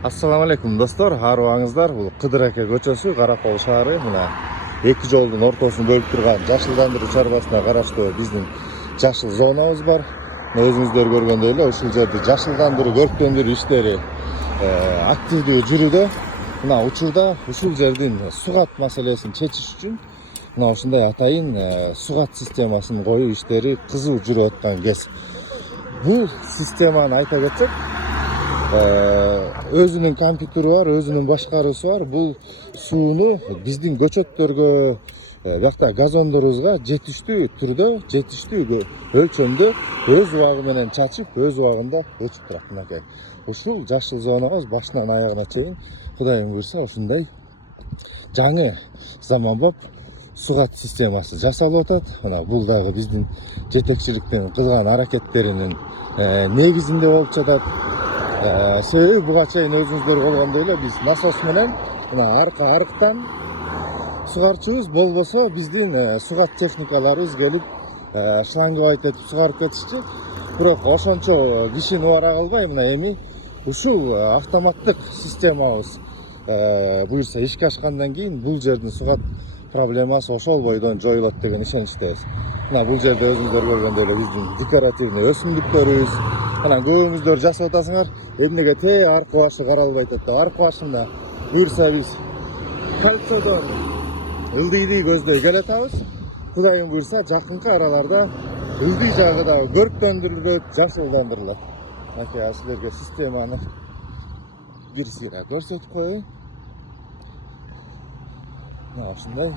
Assalamu alaikum dostlar, арыбаңыздар. Бұл Қыдыраке көчөсү, Каракол шаары. Мына эки жолдун ортосун бөлүп турган жашылдандыруу чарбасына караштуу биздин жашыл зонабыз бар. Өзүңүздөр көргөндөй эле ушул жерде жашылдандыруу, көрктөндүрүү иштери активдүү жүрүүдө. Мына учурда ушул жердин сугат маселесин чечиш үчүн мына ушундай атайын сугат системасын коюу иштери кызуу жүрүп аткан кез. Бул системаны айта кетсек, өзүнүн компьютери бар, өзүнүн башкаруусу бар. Бул сууну биздин көчөттөргө, бuyakta газондорубузга жетиштүү түрдө, жетиштүү өлчөмдө өз убагы менен чачып, өз убагында өчүп турат. Мынакей ушул жашыл зонабыз башынан аягына чейин Кудайым буйрса ушундай жаңы заманбап сугат системасы жасалып атат. Мына бул дагы биздин жетекчиликтин кылган аракеттеринин негизинде болуп жатат. Себеби буга чейин өзүңүздөр болгондой эле биз насос менен мына арка арыктан сугарчубуз, болбосо биздин сугат техникаларыбыз келип шланговать этип сугарып кетишчи. Бирок ошончо кишини убара кылбай мына эми ушул автоматтык системабыз буюрса ишке ашкандан кийин бул жердин сугат проблемасы ошол бойдон жоюлат деген ишеничтебиз. Мына бул жерде өзүңүздөр көргөндөй эле биздин декоративный өсүмдүктөрүбүз. Мына көбүңүздөр жасап атасыңар, эмнеге те аркы башы каралбайт деп. Аркы башында буюрса биз кальцодон ылдыйды көздөй келатабыз. Кудайым буйрса жакынкы араларда ылдый жагы да көрктөндүрүлөт, жашылдандырылат. Мына силерге системаны бир сыйра көрсөтүп коеюн. Мына ушундай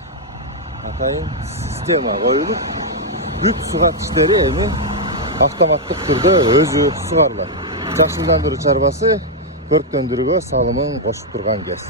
атайын система коюлуп, бүт сугат иштери эми автоматтык түрдө өзү сугарылат. Жашылдандыруу чарбасы көрктөндүрүүгө салымын кошуп турган кез.